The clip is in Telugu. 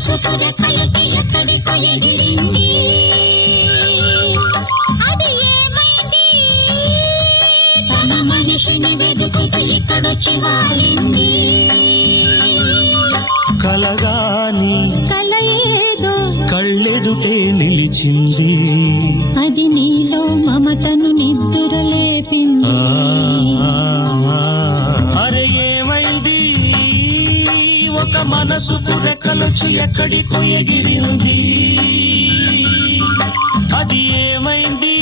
మనసుకు రెక్కలకి ఎక్కడికో ఎగిరింది. అది ఏమైంది? తన మనిషిని వెతుకుతూ ఇక్కడొచ్చి వాలింది. కలగాని కల ఏదో కళ్ళెదుటే నిలిచింది. అది నీలో మమతను నిద్దురలేపింది. అరే ఏమైంది? ఒక మనసుకు రెక్కలొచ్చి ఎక్కడికో ఎగిరింది. అది ఏమైంది?